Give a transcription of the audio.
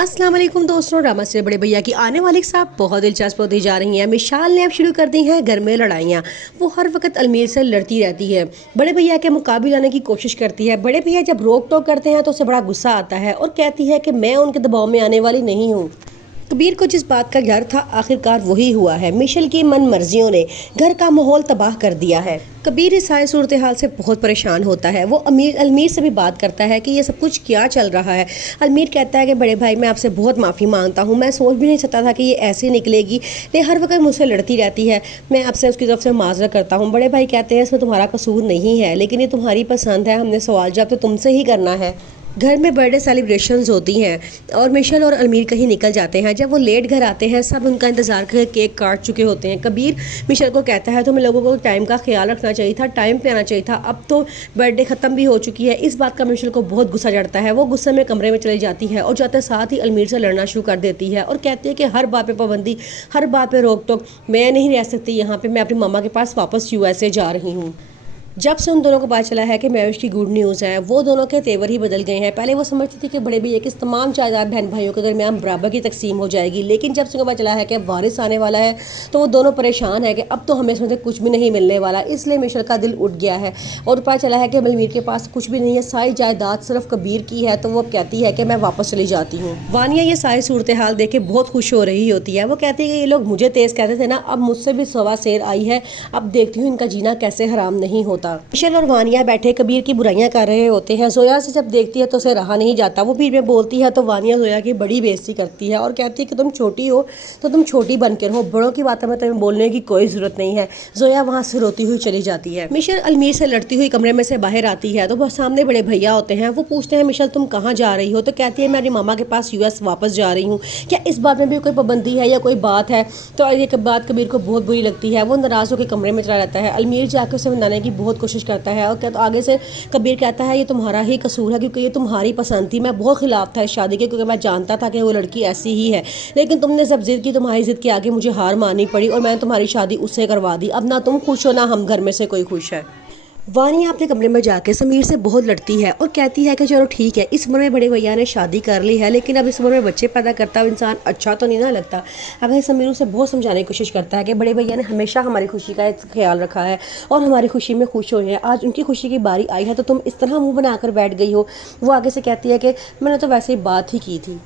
अस्सलाम वालेकुम दोस्तों, ड्रामा से बड़े भैया की आने वाली साहब बहुत दिलचस्प होती जा रही हैं। मिशाल ने अब शुरू कर दी हैं घर में लड़ाइयाँ। वो हर वक्त अलमीर से लड़ती रहती है, बड़े भैया के मुकाबले लाने की कोशिश करती है। बड़े भैया जब रोक टोक करते हैं तो उसे बड़ा गुस्सा आता है और कहती है कि मैं उनके दबाव में आने वाली नहीं हूँ। कबीर को जिस बात का डर था आखिरकार वही हुआ है। मिशेल की मन मर्जियों ने घर का माहौल तबाह कर दिया है। कबीर इस सारी सूरत हाल से बहुत परेशान होता है। वो अलमीर से भी बात करता है कि ये सब कुछ क्या चल रहा है। अलमीर कहता है कि बड़े भाई मैं आपसे बहुत माफ़ी मांगता हूँ, मैं सोच भी नहीं सकता था कि ये ऐसे निकलेगी, लेकिन हर वक्त मुझसे लड़ती रहती है, मैं आपसे उसकी तरफ से माजरत करता हूँ। बड़े भाई कहते हैं इसमें तुम्हारा कसूर नहीं है, लेकिन ये तुम्हारी पसंद है, हमने सवाल जवाब तो तुमसे ही करना है। घर में बर्थडे सेलिब्रेशंस होती हैं और मिशेल और अलमीर कहीं निकल जाते हैं। जब वो लेट घर आते हैं सब उनका इंतज़ार कर केक काट चुके होते हैं। कबीर मिशेल को कहता है तुम्हें लोगों को टाइम का ख्याल रखना चाहिए था, टाइम पे आना चाहिए था, अब तो बर्थडे ख़त्म भी हो चुकी है। इस बात का मिशेल को बहुत गुस्सा चढ़ता है। वो गुस्से में कमरे में चली जाती है और जाते साथ ही अलमीर से लड़ना शुरू कर देती है और कहती है कि हर बात पे पाबंदी, हर बात पे रोक टोक, मैं नहीं रह सकती यहाँ पे, मैं अपनी मामा के पास वापस यूएसए जा रही हूँ। जब से उन दोनों को पता चला है कि मैरिज की गुड न्यूज़ है, वो दोनों के तेवर ही बदल गए हैं। पहले वो समझती थी कि बड़े भैया की तमाम जायदाद बहन भाइयों के दरमियान बराबर की तकसीम हो जाएगी, लेकिन जब से उनको पता चला है कि वारिस आने वाला है तो वो दोनों परेशान है कि अब तो हमें इसमें कुछ भी नहीं मिलने वाला। इसलिए मिशेल का दिल उठ गया है और पता चला है कि बलमीर के पास कुछ भी नहीं है, सारी जायदाद सिर्फ कबीर की है। तो वो कहती है कि मैं वापस चली जाती हूँ। वानिया ये सारी सूरत हाल देख के बहुत खुश हो रही होती है। वो कहती है कि ये लोग मुझे तेज़ कहते थे ना, अब मुझसे भी सवा शेर आई है, अब देखती हूँ इनका जीना कैसे हराम नहीं होता। मिशेल और वानिया बैठे कबीर की बुराइयां कर रहे होते हैं। जोया से जब देखती है तो उसे रहा नहीं जाता, वो भीड़ में बोलती है तो वानिया जोया की बड़ी बेइज्जती करती है और कहती है कि तुम छोटी हो तो तुम छोटी बन के रहो, बड़ों की बातों में तुम्हें बोलने की कोई ज़रूरत नहीं है। जोया वहाँ से रोती हुई चली जाती है। मिशेल अलमीर से लड़ती हुई कमरे में से बाहर आती है तो वह सामने बड़े भैया होते हैं। वो पूछते हैं मिशेल तुम कहाँ जा रही हो, तो कहती है मैं अपनी मामा के पास यूएस वापस जा रही हूँ। क्या इस बात में भी कोई पाबंदी है या कोई बात है? तो ये बात कबीर को बहुत बुरी लगती है। वो नाराज़ होकर कमरे में चला जाता है। अलमीर जाकर उसे मनाने की बहुत कोशिश करता है और क्या तो आगे से कबीर कहता है ये तुम्हारा ही कसूर है क्योंकि ये तुम्हारी पसंद थी, मैं बहुत खिलाफ था इस शादी के क्योंकि मैं जानता था कि वो लड़की ऐसी ही है, लेकिन तुमने जब जिद की, तुम्हारी जिद के आगे मुझे हार माननी पड़ी और मैंने तुम्हारी शादी उससे करवा दी। अब ना तुम खुश हो ना हम घर में से कोई खुश है। वानिया अपने कमरे में जाकर समीर से बहुत लड़ती है और कहती है कि चलो ठीक है, इस उम्र में बड़े भैया ने शादी कर ली है, लेकिन अब इस उम्र में बच्चे पैदा करता हुआ इंसान अच्छा तो नहीं ना लगता। अगर समीर उसे बहुत समझाने की कोशिश करता है कि बड़े भैया ने हमेशा हमारी खुशी का ख्याल रखा है और हमारी खुशी में खुश हुए हैं, आज उनकी खुशी की बारी आई है तो तुम इस तरह मुँह बनाकर बैठ गई हो। वो आगे से कहती है कि मैंने तो वैसे ही बात ही की थी।